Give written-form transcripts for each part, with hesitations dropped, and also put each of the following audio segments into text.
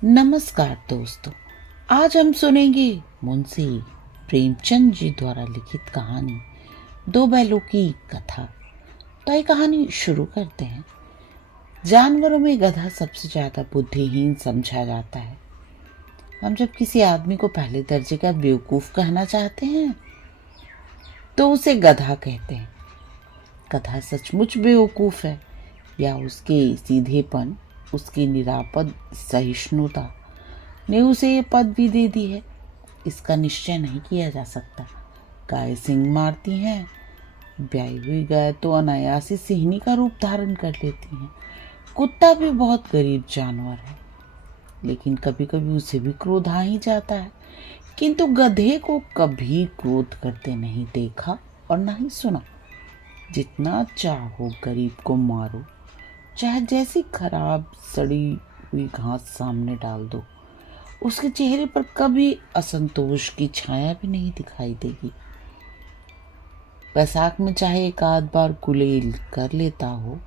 नमस्कार दोस्तों। आज हम सुनेंगे मुंशी प्रेमचंद जी द्वारा लिखित कहानी दो बैलों की कथा। तो ये कहानी शुरू करते हैं। जानवरों में गधा सबसे ज्यादा बुद्धिहीन समझा जाता है। हम जब किसी आदमी को पहले दर्जे का बेवकूफ कहना चाहते हैं तो उसे गधा कहते हैं। गधा सचमुच बेवकूफ है या उसके सीधेपन, उसकी निरापद सहिष्णुता ने उसे ये पद भी दे दी है, इसका निश्चय नहीं किया जा सकता। गाय सींग मारती हैं, ब्याई हुई गाय तो अनायास ही सिंहनी का रूप धारण कर लेती हैं। कुत्ता भी बहुत गरीब जानवर है, लेकिन कभी कभी उसे भी क्रोध आ ही जाता है। किंतु गधे को कभी क्रोध करते नहीं देखा और ना ही सुना। जितना चाहो गरीब को मारो, चाहे जैसी खराब सड़ी हुई घास सामने डाल दो, उसके चेहरे पर कभी असंतोष की छाया भी नहीं दिखाई देगी। बैसाख में चाहे एक आध बार गुलेल कर लेता हो,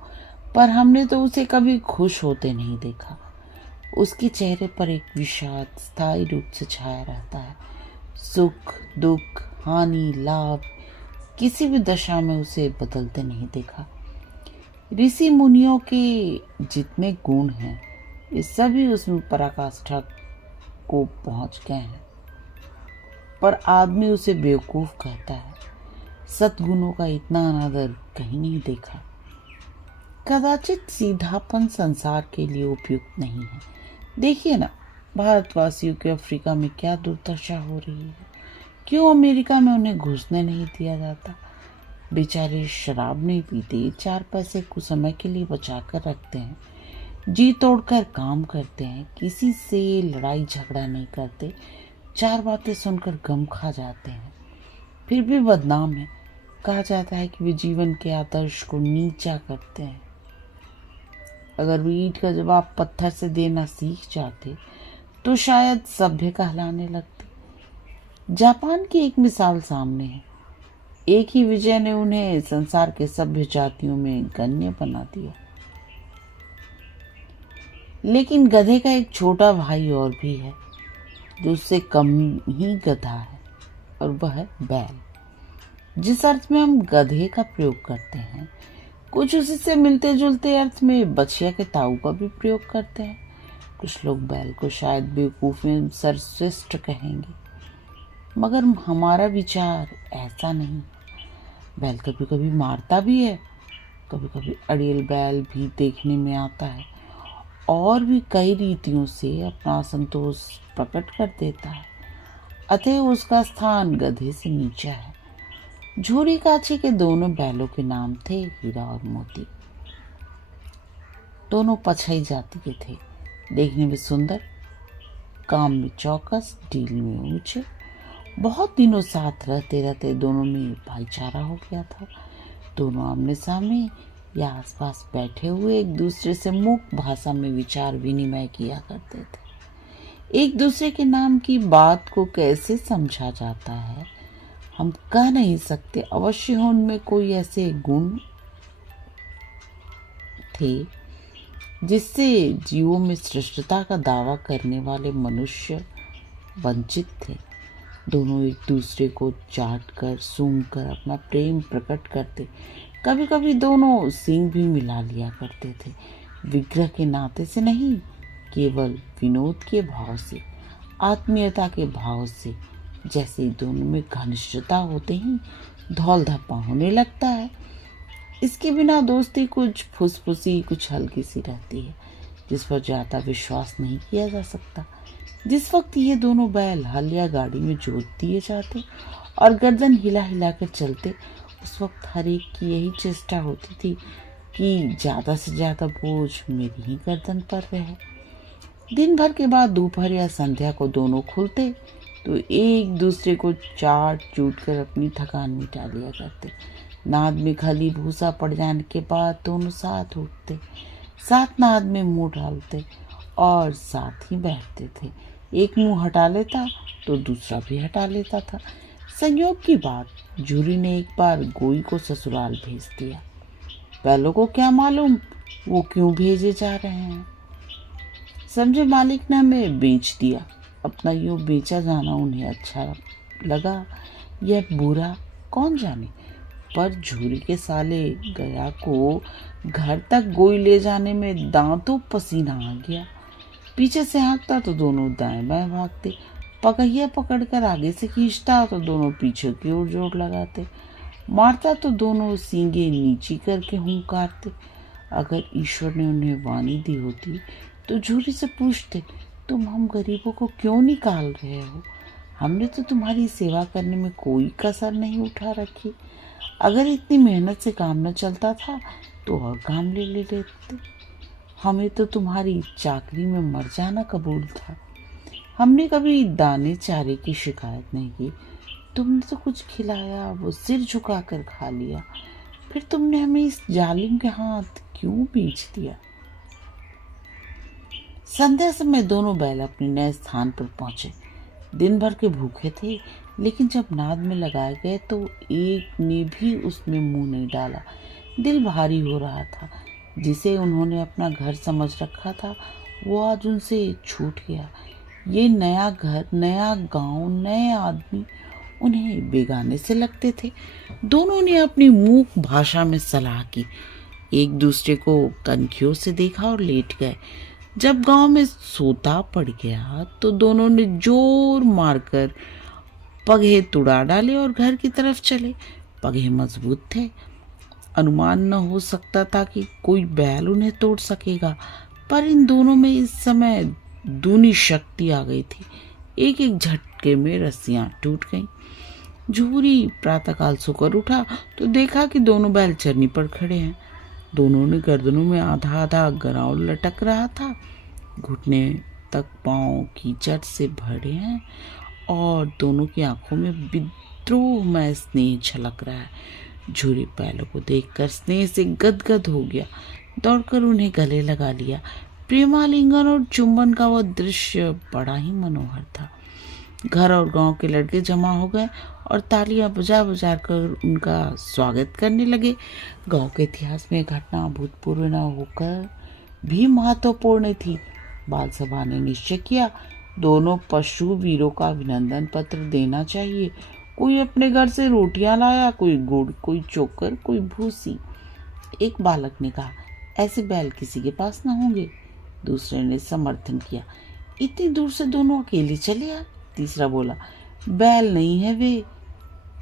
पर हमने तो उसे कभी खुश होते नहीं देखा। उसके चेहरे पर एक विषाद स्थायी रूप से छाया रहता है। सुख दुख हानि लाभ किसी भी दशा में उसे बदलते नहीं देखा। ऋषि मुनियों के जितने गुण हैं, ये सभी उसमें पराकाष्ठा को पहुंच गए हैं, पर आदमी उसे बेवकूफ कहता है। सद्गुणों का इतना अनादर कहीं नहीं देखा। कदाचित सीधापन संसार के लिए उपयुक्त नहीं है। देखिए ना, भारतवासियों के अफ्रीका में क्या दुर्दशा हो रही है। क्यों अमेरिका में उन्हें घुसने नहीं दिया जाता। बेचारे शराब नहीं पीते, 4 पैसे कुछ समय के लिए बचा कर रखते हैं, जी तोड़कर काम करते हैं, किसी से लड़ाई झगड़ा नहीं करते, 4 बातें सुनकर गम खा जाते हैं, फिर भी बदनाम है। कहा जाता है कि वे जीवन के आदर्श को नीचा करते हैं। अगर वे ईंट का जवाब पत्थर से देना सीख जाते तो शायद सभ्य कहलाने लगते। जापान की एक मिसाल सामने है। एक ही विजय ने उन्हें संसार के सभ्य जातियों में गण्य बना दिया। लेकिन गधे का एक छोटा भाई और भी है, जो उससे कम ही गधा है, और वह है बैल। जिस अर्थ में हम गधे का प्रयोग करते हैं, कुछ उसी से मिलते जुलते अर्थ में बछिया के ताऊ का भी प्रयोग करते हैं। कुछ लोग बैल को शायद बेवकूफ में सर्वश्रेष्ठ कहेंगे, मगर हमारा विचार ऐसा नहीं। बैल कभी कभी मारता भी है, कभी कभी अड़ियल बैल भी देखने में आता है, और भी कई रीतियों से अपना असंतोष प्रकट कर देता है। अतः उसका स्थान गधे से नीचा है। झूरी काछी के दोनों बैलों के नाम थे हीरा और मोती। दोनों पछई जाति के थे, देखने में सुंदर, काम में चौकस, डील में ऊंचे। बहुत दिनों साथ रहते रहते दोनों में भाईचारा हो गया था। दोनों आमने सामने या आसपास बैठे हुए एक दूसरे से मुख भाषा में विचार विनिमय किया करते थे। एक दूसरे के नाम की बात को कैसे समझा जाता है हम कह नहीं सकते। अवश्य उनमें कोई ऐसे गुण थे जिससे जीवों में श्रेष्ठता का दावा करने वाले मनुष्य वंचित थे। दोनों एक दूसरे को चाट कर सूंघ कर अपना प्रेम प्रकट करते। कभी कभी दोनों सींग भी मिला लिया करते थे, विग्रह के नाते से नहीं, केवल विनोद के भाव से, आत्मीयता के भाव से। जैसे दोनों में घनिष्ठता होते ही धौल धप्पा होने लगता है। इसके बिना दोस्ती कुछ फुसफुसी, कुछ हल्की सी रहती है, जिस पर ज्यादा विश्वास नहीं किया जा सकता। जिस वक्त ये दोनों बैल हल या गाड़ी में जोत दिए जाते और गर्दन हिला हिला कर चलते, उस वक्त हर एक की यही चेष्टा होती थी कि ज्यादा से ज्यादा बोझ मेरी ही गर्दन पर रहे। दिन भर के बाद दोपहर या संध्या को दोनों खुलते तो एक दूसरे को चाट चूट कर अपनी थकान मिटा लिया करते। नाद में खली भूसा पड़ जाने के बाद दोनों साथ उठते, साथ नाद में मुंह डालते और साथ ही बैठते थे। एक मुंह हटा लेता तो दूसरा भी हटा लेता था। संयोग की बात, जूरी ने एक बार गोई को ससुराल भेज दिया। बैलों को क्या मालूम वो क्यों भेजे जा रहे हैं। समझे मालिक ने हमें बेच दिया। अपना यूं बेचा जाना उन्हें अच्छा लगा या बुरा कौन जाने, पर झूरी के साले गया को घर तक गोई ले जाने में दांतों पसीना आ गया। पीछे से हाँकता तो दोनों दाएं बाएं भागते, पकहिया पकड़कर आगे से खींचता तो दोनों पीछे की ओर जोर लगाते, मारता तो दोनों सींगे नीची करके हुंकारते। अगर ईश्वर ने उन्हें वाणी दी होती तो झूरी से पूछते, तुम हम गरीबों को क्यों निकाल रहे हो? हमने तो तुम्हारी सेवा करने में कोई कसर नहीं उठा रखी। अगर इतनी मेहनत से काम न चलता था तो और काम ले लेते। हमें तो तुम्हारी चाकरी में मर जाना कबूल था। हमने कभी दाने चारे की शिकायत नहीं की। तुमने तो कुछ खिलाया, वो सिर झुकाकर खा लिया। फिर तुमने हमें इस जालिम के हाथ क्यों बेच दिया? संध्या समय दोनों बैल अपने नए स्थान पर पहुंचे। दिन भर के भूखे थे, लेकिन जब नाद में लगाए गए तो एक ने भी उसमें मुंह नहीं डाला। दिल भारी हो रहा था। जिसे उन्होंने अपना घर समझ रखा था वो आज उनसे छूट गया। ये नया घर, नया गांव, नए आदमी उन्हें बेगाने से लगते थे। दोनों ने अपनी मूक भाषा में सलाह की, एक दूसरे को कनखियों से देखा और लेट गए। जब गांव में सोता पड़ गया तो दोनों ने जोर मारकर पगहे तुड़ा डाले और घर की तरफ चले। पगहे मजबूत थे, अनुमान न हो सकता था कि कोई बैल उन्हें तोड़ सकेगा, पर इन दोनों में इस समय दूनी शक्ति आ गई थी। एक एक झटके में रस्सियां टूट गईं। झूरी प्रातःकाल सोकर उठा तो देखा कि दोनों बैल चरनी पर खड़े हैं। दोनों ने गर्दनों में आधा आधा गराव लटक रहा था, घुटने तक पांव कीचड़ से भरे हैं और दोनों की आंखों में विद्रोहमय स्नेह झलक रहा है। झूरी बैलों को देखकर स्नेह से गदगद हो गया, दौड़कर उन्हें गले लगा लिया। प्रेमालिंगन और चुंबन का वह दृश्य बड़ा ही मनोहर था। घर और गांव के लड़के जमा हो गए और तालियां बजा बजा कर उनका स्वागत करने लगे। गांव के इतिहास में घटना अभूतपूर्व न होकर भी महत्वपूर्ण थी। बाल सभा ने निश्चय किया, दोनों पशु वीरों का अभिनंदन पत्र देना चाहिए। कोई अपने घर से रोटियां लाया, कोई गुड़, कोई चोकर, कोई भूसी। एक बालक ने कहा, ऐसे बैल किसी के पास न होंगे। दूसरे ने समर्थन किया, इतनी दूर से दोनों अकेले चले आए। तीसरा बोला, बैल नहीं है, वे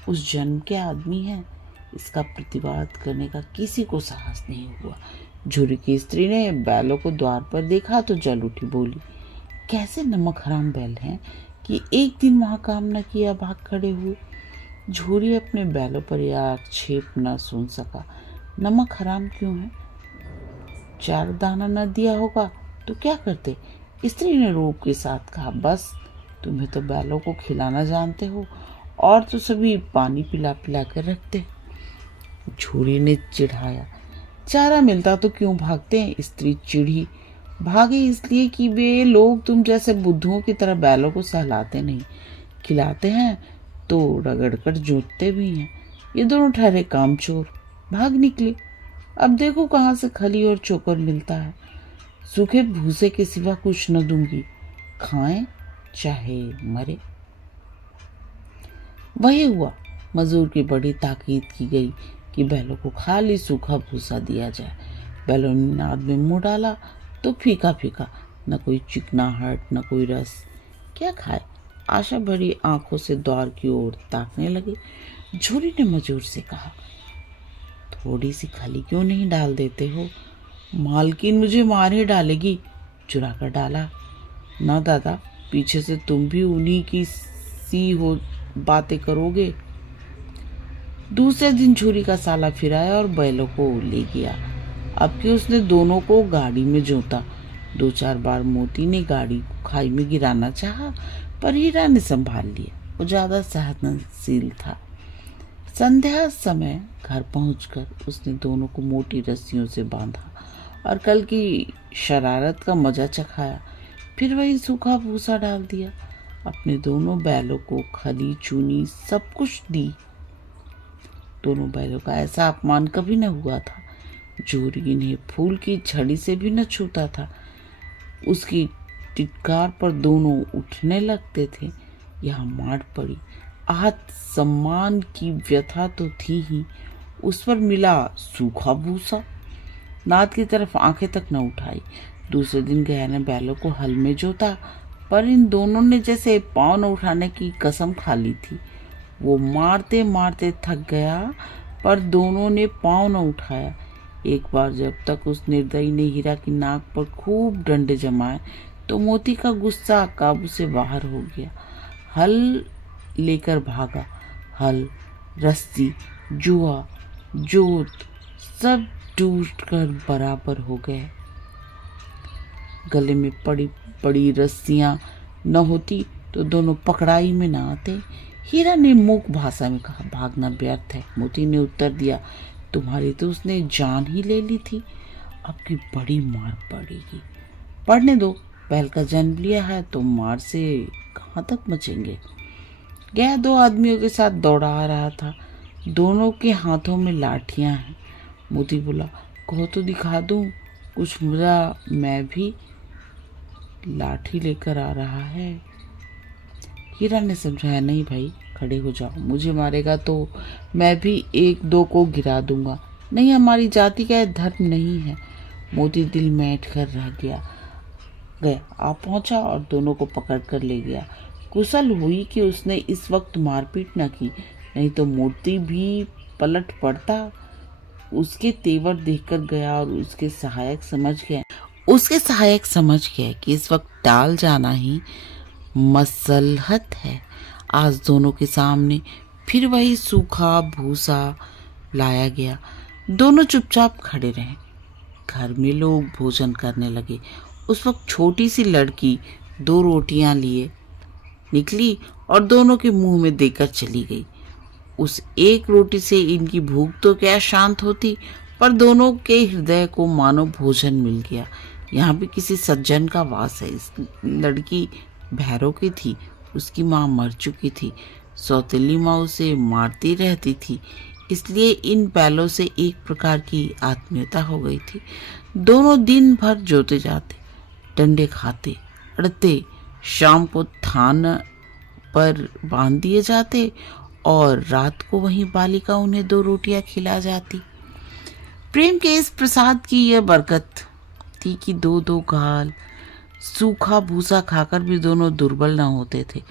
उस जन्म के आदमी हैं। इसका प्रतिवाद करने का किसी को साहस नहीं हुआ। झूरी की स्त्री ने बैलों को द्वार पर देखा तो जल उठी, बोली, कैसे नमक हराम बैल हैं कि एक दिन वहां काम न किया भाग खड़े हुए। झूरी अपने बैलों पर यह आक्षेप न सुन सका। नमक हराम क्यों है? 4 दाना न दिया होगा तो क्या करते? स्त्री ने रोब के साथ कहा, बस तुम्हें तो बैलों को खिलाना जानते हो और तो सभी पानी पिला पिला कर रखते। झूरी ने चिढ़ाया, चारा मिलता तो क्यों भागते हैं? स्त्री चिढ़ी, भागे इसलिए कि वे लोग तुम जैसे बुद्धुओं की तरह बैलों को सहलाते नहीं, खिलाते हैं तो रगड़ कर जोतते भी हैं। ये दोनों ठहरे कामचोर, भाग निकले। अब देखो कहाँ से खली और चोकर मिलता है। सूखे भूसे के सिवा कुछ न दूंगी, खाएं चाहे मरे। वही हुआ। मजदूर की बड़ी ताकीद की गई कि बैलों को खाली सूखा भूसा दिया जाए। बैलों ने नाद में मुंह डाला तो फीका फीका, न कोई चिकनाहट न कोई रस। क्या खाए? आशा भरी आंखों से द्वार की ओर ताकने लगे। झूरी ने मजदूर से कहा, थोड़ी सी खली क्यों नहीं डाल देते हो? मालकिन मुझे मारे डालेगी। चुरा कर डाला। ना दादा, पीछे से तुम भी उन्हीं की सी हो बातें करोगे। दूसरे दिन झूरी का साला फिर आया और बैलों को ले गया। अब कि उसने दोनों को गाड़ी में जोता। 2-4 बार मोती ने गाड़ी को खाई में गिराना चाहा, पर हीरा ने संभाल लिया। वो ज्यादा सहनशील था। संध्या समय घर पहुंचकर उसने दोनों को मोटी रस्सियों से बांधा और कल की शरारत का मजा चखाया। फिर वही सूखा भूसा डाल दिया। अपने दोनों बैलों को खली चूनी सब कुछ दी। दोनों बैलों का ऐसा अपमान कभी न हुआ था। झूरी इन्हें फूल की छड़ी से भी न छूता था। उसकी टिटकार पर दोनों उठने लगते थे, यहाँ मार पड़ी। आत्मसम्मान की व्यथा तो थी ही, उस पर मिला सूखा भूसा। नाद की तरफ आंखें तक न उठाई। दूसरे दिन गया ने बैलों को हल में जोता, पर इन दोनों ने जैसे पाँव न उठाने की कसम खा ली थी। वो मारते मारते थक गया, पर दोनों ने पाँव न उठाया। एक बार जब तक उस निर्दयी ने हीरा की नाक पर खूब डंडे जमाए तो मोती का गुस्सा काबू से बाहर हो गया। हल लेकर भागा। हल, रस्सी, जुआ, जोत सब टूटकर बराबर हो गए। गले में पड़ी पड़ी रस्सियां न होती तो दोनों पकड़ाई में न आते। हीरा ने मूक भाषा में कहा, भागना व्यर्थ है। मोती ने उत्तर दिया, तुम्हारी तो उसने जान ही ले ली थी, अब की बड़ी मार पड़ेगी। पढ़ने दो, बैल का जन्म लिया है तो मार से कहाँ तक बचेंगे। गया 2 आदमियों के साथ दौड़ा आ रहा था। दोनों के हाथों में लाठियां हैं। मोती बोला, कहो तो दिखा दूं कुछ मुझा, मैं भी लाठी लेकर आ रहा है। हीरा ने समझाया, नहीं भाई, खड़े हो जाओ, मुझे मारेगा तो मैं भी 1-2 को गिरा दूंगा। नहीं, हमारी जाति का धर्म नहीं है। मोती दिल में ऐंठ कर रह गया आ पहुंचा और दोनों को पकड़ कर ले गया। कुशल हुई कि उसने इस वक्त मारपीट न की, नहीं तो मोती भी पलट पड़ता। उसके तेवर देखकर गया और उसके सहायक समझ गए कि इस वक्त टाल जाना ही मसलहत है। आज दोनों के सामने फिर वही सूखा भूसा लाया गया। दोनों चुपचाप खड़े रहे। घर में लोग भोजन करने लगे। उस वक्त छोटी सी लड़की 2 रोटियां लिए निकली और दोनों के मुंह में देकर चली गई। उस एक रोटी से इनकी भूख तो क्या शांत होती, पर दोनों के हृदय को मानो भोजन मिल गया। यहाँ भी किसी सज्जन का वास है। इस लड़की भैरव की थी, उसकी माँ मर चुकी थी। सौतेली माँ उसे मारती रहती थी, इसलिए इन बैलों से एक प्रकार की आत्मीयता हो गई थी। दोनों दिन भर जोते जाते, डंडे खाते, अड़ते, शाम को थान पर बांध दिए जाते और रात को वहीं बालिका उन्हें 2 रोटियां खिला जाती। प्रेम के इस प्रसाद की यह बरकत थी कि 2-2 गाल सूखा भूसा खाकर भी दोनों दुर्बल न होते थे,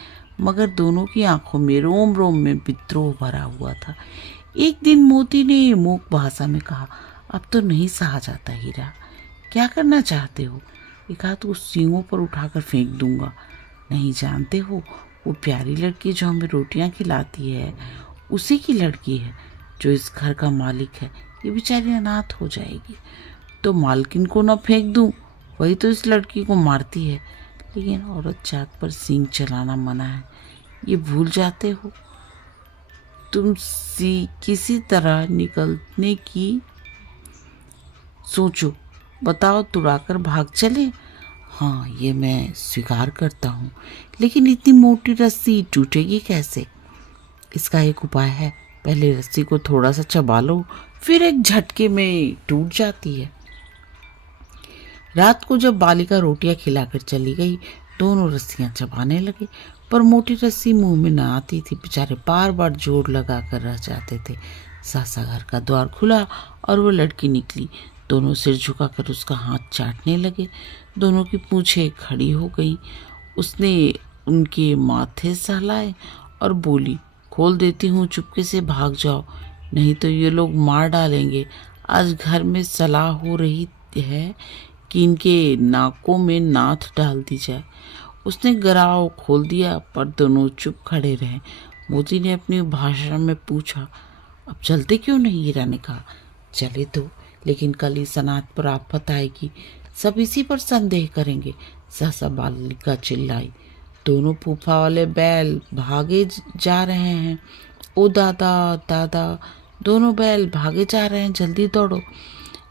मगर दोनों की आंखों में रोम रोम में विद्रोह भरा हुआ था। एक दिन मोती ने मूक भाषा में कहा, अब तो नहीं सहा जाता हीरा, क्या करना चाहते हो? एक हाथ उस सींगों पर उठाकर फेंक दूंगा। नहीं जानते हो, वो प्यारी लड़की जो हमें रोटियां खिलाती है उसी की लड़की है जो इस घर का मालिक है। ये बेचारी अनाथ हो जाएगी। तो मालकिन को न फेंक दूं, वही तो इस लड़की को मारती है। लेकिन औरत जात पर सींग चलाना मना है, ये भूल जाते हो। तुम किसी तरह निकलने की सोचो, बताओ, तुड़ाकर भाग चले? हाँ, ये मैं स्वीकार करता हूँ, लेकिन इतनी मोटी रस्सी टूटेगी कैसे? इसका एक उपाय है, पहले रस्सी को थोड़ा सा चबा लो, फिर एक झटके में टूट जाती है। रात को जब बालिका रोटियां खिलाकर चली गई, दोनों रस्सियां चबाने लगे, पर मोटी रस्सी मुंह में न आती थी। बेचारे बार बार जोर लगा कर रह जाते थे। सासा घर का द्वार खुला और वो लड़की निकली। दोनों सिर झुकाकर उसका हाथ चाटने लगे। दोनों की पूंछें खड़ी हो गई। उसने उनके माथे सहलाए और बोली, खोल देती हूँ, चुपके से भाग जाओ, नहीं तो ये लोग मार डालेंगे। आज घर में सलाह हो रही है कि इनके नाकों में नाथ डाल दी जाए। उसने गराव खोल दिया, पर दोनों चुप खड़े रहे। मोती ने अपनी भाषा में पूछा, अब चलते क्यों नहीं? हीरा ने कहा, चले तो, लेकिन कल इस अनाथ पर आफत आएगी, सब इसी पर संदेह करेंगे। सहसा बालिका चिल्लाई, दोनों फूफा वाले बैल भागे जा रहे हैं। ओ दादा दादा, दोनों बैल भागे जा रहे हैं, जल्दी दौड़ो।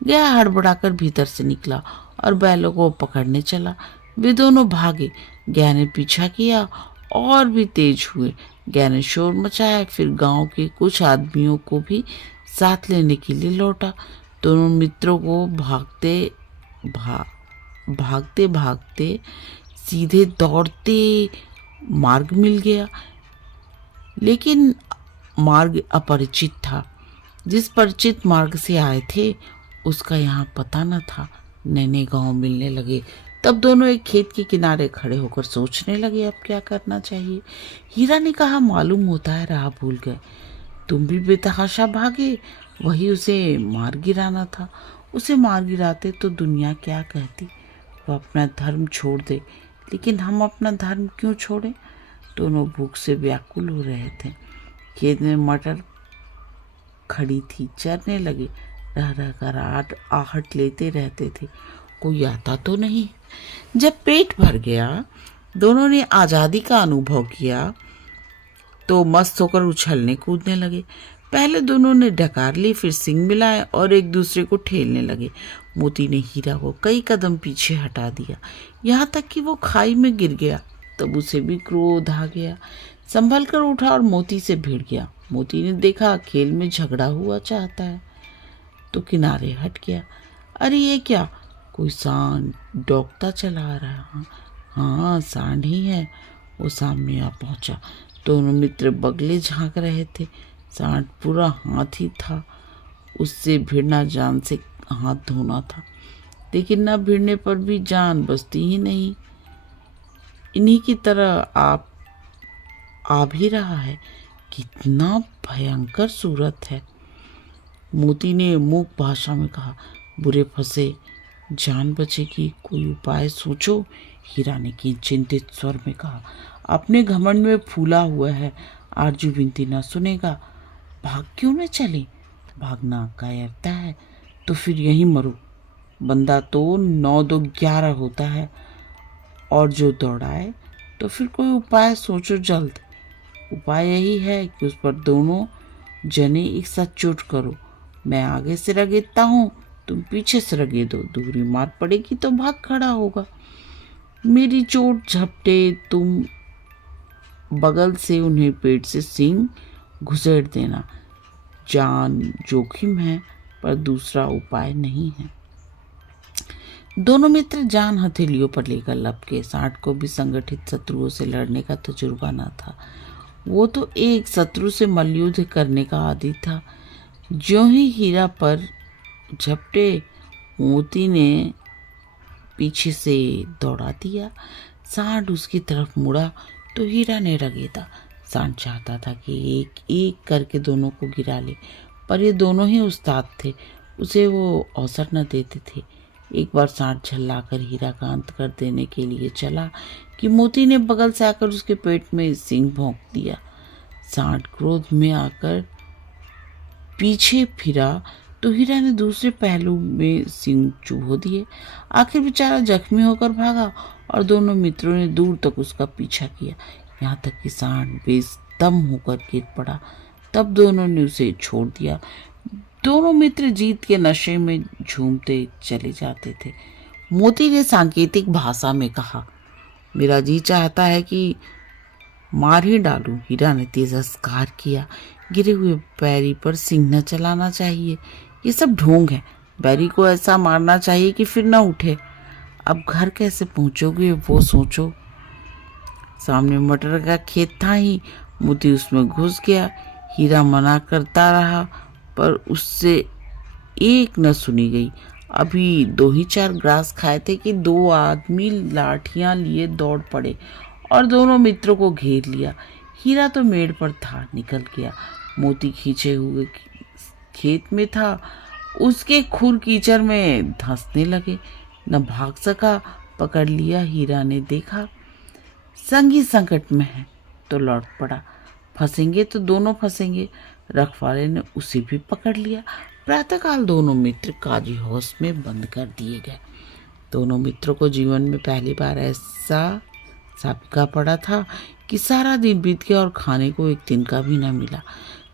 गया हड़बड़ाकर भीतर से निकला और बैलों को पकड़ने चला। वे दोनों भागे। गया ने पीछा किया और भी तेज हुए। गया ने शोर मचाया, फिर गांव के कुछ आदमियों को भी साथ लेने के लिए लौटा। दोनों मित्रों को भागते भागते सीधे दौड़ते मार्ग मिल गया, लेकिन मार्ग अपरिचित था। जिस परिचित मार्ग से आए थे उसका यहाँ पता न था। नए नए गाँव मिलने लगे। तब दोनों एक खेत के किनारे खड़े होकर सोचने लगे अब क्या करना चाहिए। हीरा ने कहा, मालूम होता है राह भूल गए। तुम भी बेतहाशा भागे, वही उसे मार गिराना था। उसे मार गिराते तो दुनिया क्या कहती। वो अपना धर्म छोड़ दे, लेकिन हम अपना धर्म क्यों छोड़ें। दोनों भूख से व्याकुल हो रहे थे। खेत में मटर खड़ी थी, चरने लगे। रह रह कर आहट लेते रहते थे, कोई आता तो नहीं। जब पेट भर गया, दोनों ने आज़ादी का अनुभव किया तो मस्त होकर उछलने कूदने लगे। पहले दोनों ने डकार ली, फिर सींग मिलाए और एक दूसरे को ठेलने लगे। मोती ने हीरा को कई कदम पीछे हटा दिया, यहाँ तक कि वो खाई में गिर गया। तब उसे भी क्रोध आ गया, संभल कर उठा और मोती से भिड़ गया। मोती ने देखा खेल में झगड़ा हुआ चाहता है तो किनारे हट गया। अरे ये क्या, कोई सांड डोंकता चला आ रहा। हाँ, सांड ही है। वो सामने आ पहुंचा। दोनों मित्र बगले झांक रहे थे। सांड पूरा हाथी था, उससे भिड़ना जान से हाथ धोना था, लेकिन न भिड़ने पर भी जान बचती ही नहीं। इन्हीं की तरह आप आ भी रहा है। कितना भयंकर सूरत है। मोती ने मूक भाषा में कहा, बुरे फंसे, जान बचेगी, कोई उपाय सोचो। हीरा ने की चिंतित स्वर में कहा, अपने घमंड में फूला हुआ है, आरजू विनती न सुनेगा। भाग क्यों न चले। भागना कायरता है तो फिर यहीं मरो। बंदा तो 9 2 11 होता है, और जो दौड़ाए तो फिर कोई उपाय सोचो जल्द। उपाय यही है कि उस पर दोनों जने एक साथ चोट करो। मैं आगे से रगेदता हूँ, तुम पीछे से रगेदो। दूरी मार पड़ेगी तो भाग खड़ा होगा। मेरी चोट झपटे तुम बगल से उन्हें पेट से सींग घुसेड़ देना। जान जोखिम है, पर दूसरा उपाय नहीं है। दोनों मित्र जान हथेलियों पर लेकर लपके। सांड को भी संगठित शत्रुओं से लड़ने का तजुर्बा न था। वो तो एक शत्रु से मल्लयुद्ध करने का आदी था। ज्यों ही हीरा पर झपटे, मोती ने पीछे से दौड़ा दिया। सांड उसकी तरफ मुड़ा तो हीरा ने रगेदा। सांड चाहता था कि एक एक करके दोनों को गिरा ले, पर ये दोनों ही उस्ताद थे, उसे वो अवसर न देते थे। एक बार सांड झल्लाकर हीरा का अंत कर देने के लिए चला कि मोती ने बगल से आकर उसके पेट में सींग भोंक दिया। सांड क्रोध में आकर पीछे फिरा तो हीरा ने दूसरे पहलू में सींग चुभो दिए। आखिर बेचारा जख्मी होकर भागा और दोनों मित्रों ने दूर तक उसका पीछा किया, यहाँ तक कि सांड बेदम होकर गिर पड़ा। तब दोनों ने उसे छोड़ दिया। दोनों मित्र जीत के नशे में झूमते चले जाते थे। मोती ने सांकेतिक भाषा में कहा, मेरा जी चाहता है कि मार ही डालूं। हीरा ने तिरस्कार किया, गिरे हुए बैरी पर सींग न चलाना चाहिए, ये सब ढोंग है। बैरी को ऐसा मारना चाहिए कि फिर न उठे। अब घर कैसे पहुंचोगे वो सोचो। सामने मटर का खेत था ही, मोती उसमें घुस गया। हीरा मना करता रहा, पर उससे एक न सुनी गई। अभी 2 ही 4 ग्रास खाए थे कि 2 आदमी लाठियां लिए दौड़ पड़े और दोनों मित्रों को घेर लिया। हीरा तो मेड़ पर था, निकल गया। मोती खींचे हुए खेत में था, उसके खुर कीचड़ में धंसने लगे। न भाग सका, पकड़ लिया। हीरा ने देखा संगी संकट में है तो लौट पड़ा, फंसेंगे तो दोनों फंसेंगे। रखवाले ने उसे भी पकड़ लिया। प्रातःकाल दोनों मित्र काजी हाउस में बंद कर दिए गए। दोनों मित्रों को जीवन में पहली बार ऐसा साबिका पड़ा था कि सारा दिन बीत गया और खाने को एक दिन का भी न मिला।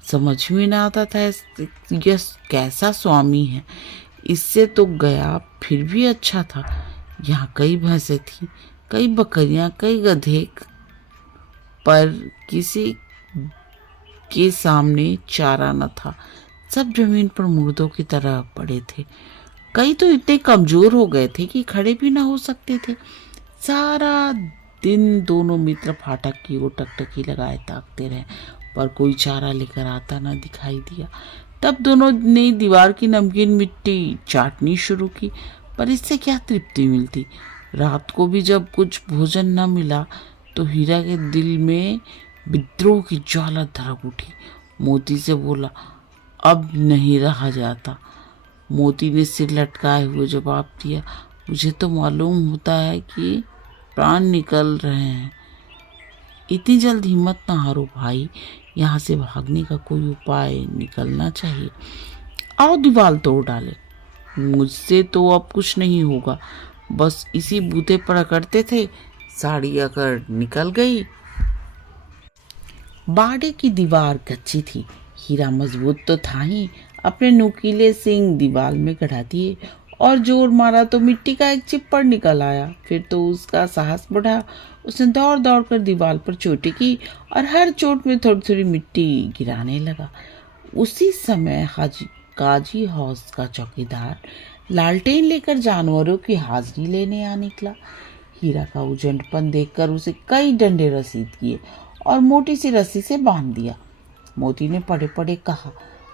समझ में ना आता था यह कैसा स्वामी है। इससे तो गया फिर भी अच्छा था। यहाँ कई भैंसें थी, कई बकरियां, कई गधे, पर किसी के सामने चारा न था। सब जमीन पर मुर्दों की तरह पड़े थे। कई तो इतने कमजोर हो गए थे कि खड़े भी ना हो सकते थे। सारा दिन दोनों मित्र फाटक की ओर टकटकी लगाए ताकते रहे, पर कोई चारा लेकर आता न दिखाई दिया। तब दोनों ने दीवार की नमकीन मिट्टी चाटनी शुरू की, पर इससे क्या तृप्ति मिलती। रात को भी जब कुछ भोजन न मिला तो हीरा के दिल में विद्रोह की ज्वाला धड़क उठी। मोती से बोला, अब नहीं रहा जाता। मोती ने सिर लटकाए हुए जवाब दिया, मुझे तो मालूम होता है कि प्राण निकल रहे हैं। इतनी जल्द हिम्मत ना हारो भाई, यहाँ से भागने का कोई उपाय निकलना चाहिए। आओ दीवार तोड़ डाले। मुझसे तो अब कुछ नहीं होगा, बस इसी बूते पर अकड़ते थे, साड़ी अकड़ निकल गई। बाड़े की दीवार कच्ची थी, हीरा मजबूत तो था ही। अपने नुकीले सिंग दीवार में गड़ा दिए और जोर मारा तो मिट्टी का एक चिप्पड़ निकल आया। फिर तो उसका साहस बढ़ा, उसने दौड़ दौड़ कर दीवार पर चोटी की और हर चोट में थोड़ी थोड़ी मिट्टी गिराने लगा। उसी समय हाजी काजी हौस का चौकीदार लालटेन लेकर जानवरों की हाजिरी लेने आ निकला। हीरा का उजड़पन देखकर उसे कई डंडे रसीद किए और मोटी सी रस्सी से बांध दिया। मोती ने पड़े पड़े कहा,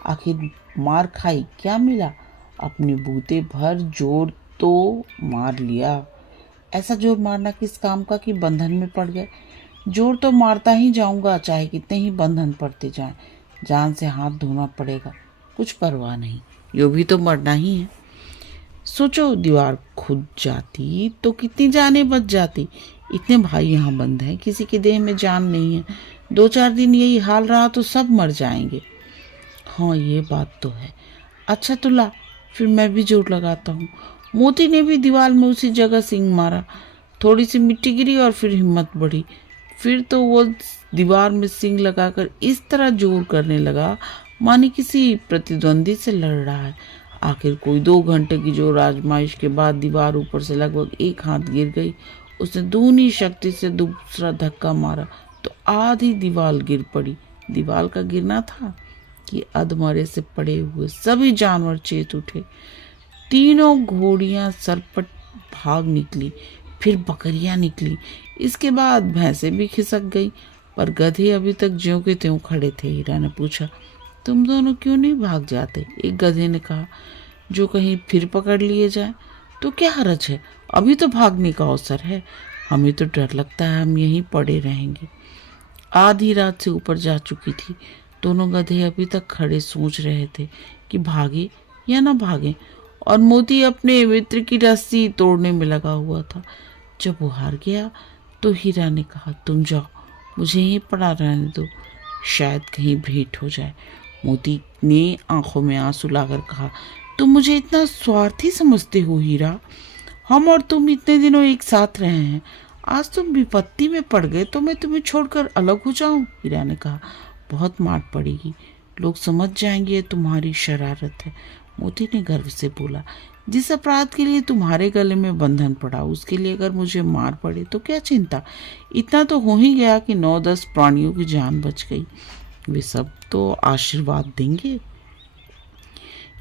आखिर मार खाई क्या मिला? अपने बूते भर जोर तो मार लिया। ऐसा जोर मारना किस काम का कि बंधन में पड़ गए। जोर तो मारता ही जाऊंगा, चाहे कितने ही बंधन पड़ते जाएं। जान से हाथ धोना पड़ेगा, कुछ परवाह नहीं, यो भी तो मरना ही है। सोचो, दीवार खुद जाती तो कितनी जानें बच जाती। इतने भाई यहाँ बंद हैं, किसी के देह में जान नहीं है। 2-4 दिन यही हाल रहा तो सब मर जाएंगे। हाँ, ये बात तो है। अच्छा तो ला, फिर मैं भी जोर लगाता हूँ। मोती ने भी दीवार में उसी जगह सींग मारा। थोड़ी सी मिट्टी गिरी और फिर हिम्मत बढ़ी। फिर तो वो दीवार में सींग लगाकर इस तरह जोर करने लगा माने किसी प्रतिद्वंदी से लड़ रहा है। आखिर कोई 2 घंटे की जोर आजमाइश के बाद दीवार ऊपर से लगभग 1 हाथ गिर गई। उसने दूनी शक्ति से दूसरा धक्का मारा तो आधी दीवार गिर पड़ी। दीवार का गिरना था कि अधमरे से पड़े हुए सभी जानवर चेत उठे। तीनों घोड़ियां सरपट भाग निकली, फिर बकरियां निकली, इसके बाद भैंसें भी खिसक गई, पर गधे अभी तक ज्यों के त्यों खड़े थे। हीरा ने पूछा, तुम दोनों क्यों नहीं भाग जाते? एक गधे ने कहा, जो कहीं फिर पकड़ लिए जाए तो क्या हरज है, अभी तो भागने का अवसर है। हमें तो डर लगता है हम यहीं पड़े रहेंगे। आधी रात से ऊपर जा चुकी थी। दोनों गधे अभी तक खड़े सोच रहे थे कि भागे या ना भागे, और मोती अपने मित्र की रस्सी तोड़ने में लगा हुआ था। जब वो हार गया तो हीरा ने कहा, तुम जाओ, मुझे यहीं पड़ा रहने दो, शायद कहीं भेंट हो जाए। मोती ने आंखों में आंसू लाकर कहा, तुम मुझे इतना स्वार्थी समझते हो हीरा? हम और तुम इतने दिनों एक साथ रहे हैं, आज तुम विपत्ति में पड़ गए तो मैं तुम्हें छोड़कर अलग हो जाऊं? हीरा ने कहा, बहुत मार पड़ेगी, लोग समझ जाएंगे ये तुम्हारी शरारत है। मोती ने गर्व से बोला, जिस अपराध के लिए तुम्हारे गले में बंधन पड़ा उसके लिए अगर मुझे मार पड़े तो क्या चिंता। इतना तो हो ही गया कि 9-10 प्राणियों की जान बच गई, वे सब तो आशीर्वाद देंगे।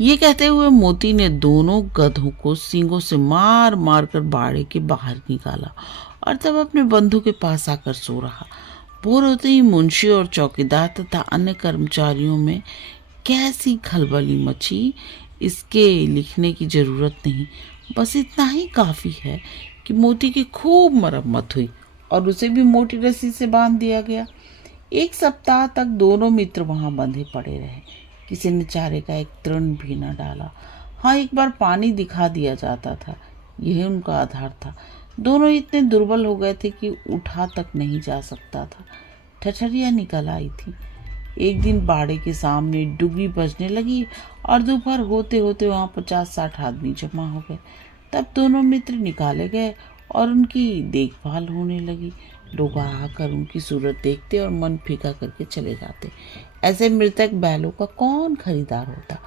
ये कहते हुए मोती ने दोनों गधों को सींगों से मार मार कर बाड़े के बाहर निकाला और तब अपने बंधु के पास आकर सो रहा। भोर होते ही मुंशी और चौकीदार तथा अन्य कर्मचारियों में कैसी खलबली मची, इसके लिखने की जरूरत नहीं। बस इतना ही काफी है कि मोती की खूब मरम्मत हुई और उसे भी मोटी रस्सी से बांध दिया गया। 1 सप्ताह तक दोनों मित्र वहां बंधे पड़े रहे। किसी ने चारे का एक तृण भी न डाला। हाँ, एक बार पानी दिखा दिया जाता था, यही उनका आधार था। दोनों इतने दुर्बल हो गए थे कि उठा तक नहीं जा सकता था। ठठरियाँ निकल आई थी। एक दिन बाड़े के सामने डुगी बजने लगी और दोपहर होते होते वहाँ 50-60 आदमी जमा हो गए। तब दोनों मित्र निकाले गए और उनकी देखभाल होने लगी। लोग आकर उनकी सूरत देखते और मन फीका करके चले जाते। ऐसे मृतक बैलों का कौन खरीदार होता।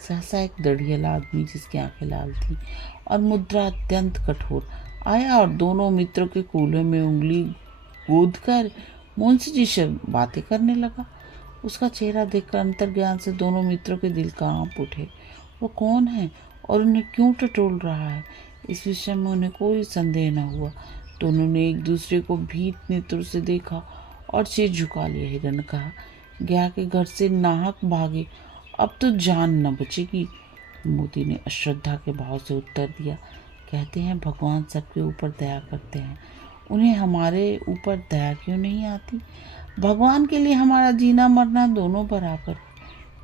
सहसा एक दढ़ियल आदमी, जिसकी आंखें लाल थी और मुद्रा अत्यंत कठोर, आया और दोनों मित्रों के कूल्हे में उंगली गूंद कर मुंशी जी से बातें करने लगा। उसका चेहरा देखकर अंतर्ज्ञान से दोनों मित्रों के दिल कांप उठे। वो कौन है और उन्हें क्यों टटोल रहा है, इस विषय में उन्हें कोई संदेह न हुआ। दोनों ने एक दूसरे को भीत नेत्रों से देखा और सिर झुका लिया। हिरन ने कहा, गया के घर से नाहक भागे, अब तो जान न बचेगी। मोती ने अश्रद्धा के भाव से उत्तर दिया, कहते हैं भगवान सबके ऊपर दया करते हैं, उन्हें हमारे ऊपर दया क्यों नहीं आती? भगवान के लिए हमारा जीना मरना दोनों बराबर है।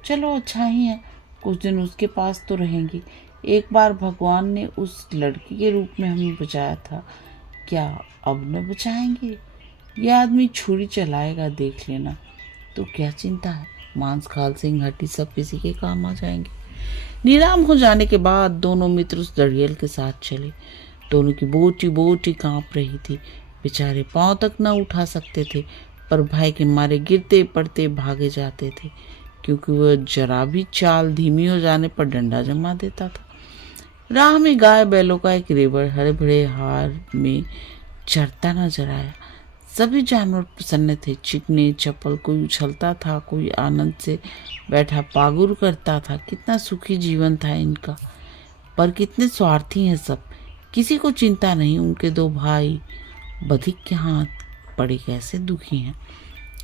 चलो अच्छा ही है, कुछ दिन उसके पास तो रहेंगे। एक बार भगवान ने उस लड़की के रूप में हमें बचाया था, क्या अब न बचाएंगे? यह आदमी छुरी चलाएगा, देख लेना। तो क्या चिंता है, मांस खाल सिंह हड्डी सब किसी के काम आ जाएंगे। नीलाम हो जाने के बाद दोनों मित्र उस दड़ियल के साथ चले। दोनों की बोटी बोटी कांप रही थी। बेचारे पांव तक न उठा सकते थे, पर भय के मारे गिरते पड़ते भागे जाते थे, क्योंकि वह जरा भी चाल धीमी हो जाने पर डंडा जमा देता था। राह में गाय बैलों का एक रेवड़ हरे भरे हार में चरता नजर आया। सभी जानवर प्रसन्न थे, चिकने चप्पल, कोई उछलता था, कोई आनंद से बैठा पागुर करता था। कितना सुखी जीवन था इनका, पर कितने स्वार्थी हैं सब। किसी को चिंता नहीं, उनके दो भाई बधिक के हाथ पड़े कैसे दुखी हैं।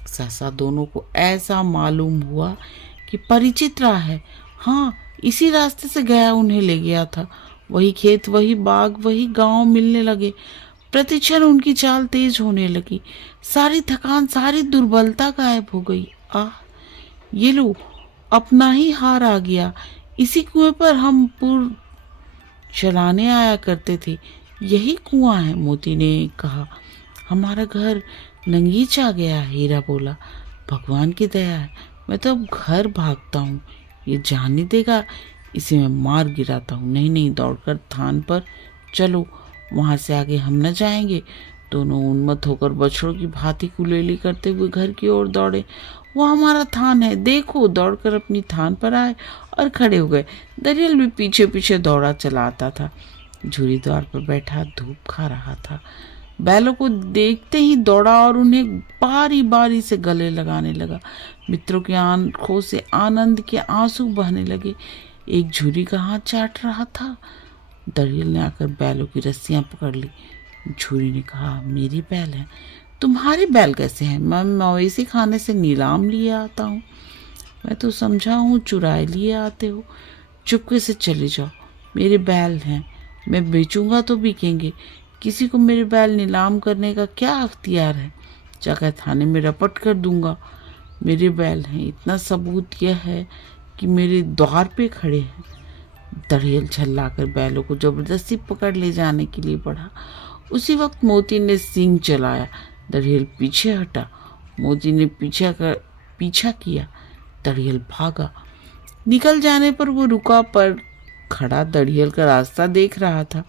सहसा दोनों को ऐसा मालूम हुआ कि परिचित राह है। हाँ, इसी रास्ते से गया उन्हें ले गया था। वही खेत, वही बाग, वही गांव मिलने लगे। प्रतिक्षण उनकी चाल तेज होने लगी। सारी थकान, सारी दुर्बलता गायब हो गई। आह, ये लो, अपना ही हार आ गया। इसी कुएं पर हम पूर्व चलाने आया करते थे। यही कुआं है, मोती ने कहा। हमारा घर नंगीच आ गया, हीरा बोला। भगवान की दया है, मैं तो अब घर भागता हूँ। ये जान नहीं देगा, इसे मैं मार गिराता हूँ। नहीं नहीं, दौड़कर थान पर चलो, वहां से आगे हम न जाएंगे। दोनों उन्मत्त होकर बछड़ों की भांति कुलेली करते हुए घर की ओर दौड़े। वो हमारा थान है, देखो। दौड़कर अपनी थान पर आए और खड़े हो गए। दरियल भी पीछे पीछे दौड़ा चला आता था। झूरी द्वार पर बैठा धूप खा रहा था। बैलों को देखते ही दौड़ा और उन्हें बारी बारी से गले लगाने लगा। मित्रों की आंखों से आनंद के आंसू बहने लगे। एक झूरी का हाथ चाट रहा था। दरियल ने आकर बैलों की रस्सियां पकड़ ली। झूरी ने कहा, मेरी बैल है, तुम्हारे बैल कैसे हैं? मैं मवेशी खाने से नीलाम लिए आता हूँ। मैं तो समझा हूँ चुराए लिए आते हो। चुपके से चले जाओ, मेरे बैल हैं, मैं बेचूंगा तो बिकेंगे। किसी को मेरे बैल नीलाम करने का क्या अख्तियार है? जाकर थाने में रपट कर दूंगा। मेरे बैल हैं, इतना सबूत यह है कि मेरे द्वार पे खड़े हैं। दरियल झल्लाकर बैलों को जबरदस्ती पकड़ ले जाने के लिए बढ़ा। उसी वक्त मोती ने सींग चलाया। दरियल पीछे हटा। मोती ने पीछा किया। दरियल भागा। निकल जाने पर वो रुका, पर खड़ा दरियल का रास्ता देख रहा था।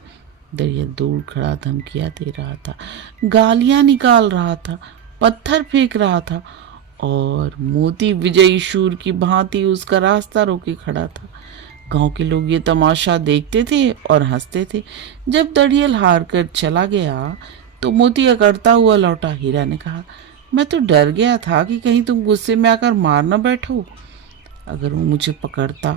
दरियल दूर खड़ा धमकियां दे रहा था, गालियां निकाल रहा था, पत्थर फेंक रहा था, और मोती विजयी शूर की भांति उसका रास्ता रोके खड़ा था। गांव के लोग ये तमाशा देखते थे और हंसते थे। जब दड़ियल हार कर चला गया तो मोती अकड़ता हुआ लौटा। हीरा ने कहा, मैं तो डर गया था कि कहीं तुम गुस्से में आकर मार न बैठो। अगर वो मुझे पकड़ता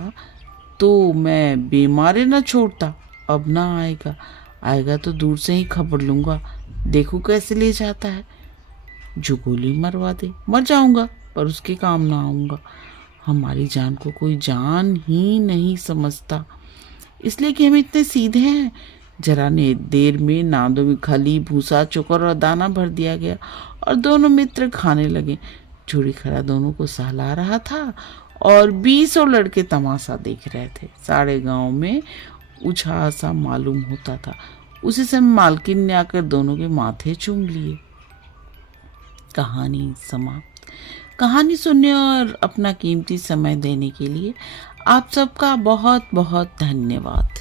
तो मैं बेमारे न छोड़ता। अब ना आएगा, आएगा तो दूर से ही खबर लूंगा, देखो कैसे ले जाता है। जो गोली मरवा दे, मर जाऊंगा, पर उसके काम ना आऊंगा। हमारी जान को कोई जान ही नहीं समझता, इसलिए कि हम इतने सीधे हैं। जरा ने देर में नादों में खली, भूसा, चोकर और दाना भर दिया गया और दोनों मित्र खाने लगे। झूरी खरा दोनों को सहला रहा था और 20 लड़के तमाशा देख रहे थे। सारे गांव में उछाह सा मालूम होता था। उसी समय मालकिन ने आकर दोनों के माथे चूम लिए। कहानी समाप्त। कहानी सुनने और अपना कीमती समय देने के लिए आप सबका बहुत बहुत धन्यवाद।